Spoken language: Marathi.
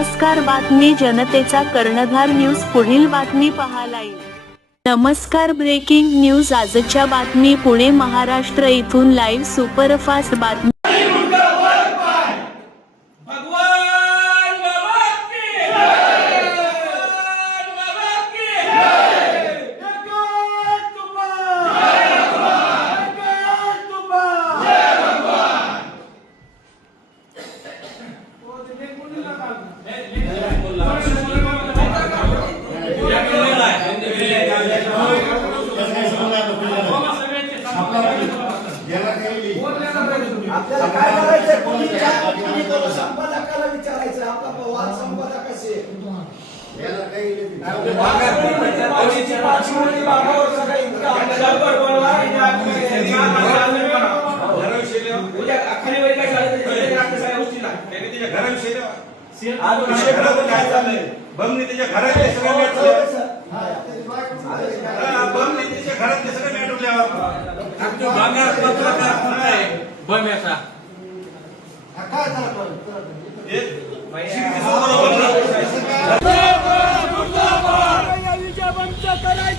नमस्कार, बातमी जनतेचा कर्णधार न्यूज पुढील बातमी पहा लाईव्ह. नमस्कार, ब्रेकिंग न्यूज. आजच्या बातमी पुणे महाराष्ट्र इथून लाईव्ह सुपरफास्ट बातमी. आपल्याला काय करायचं? कोणी संपादकाला विचारायचं. आपला वाद संपादकाशी याला काही विजय वंश करा.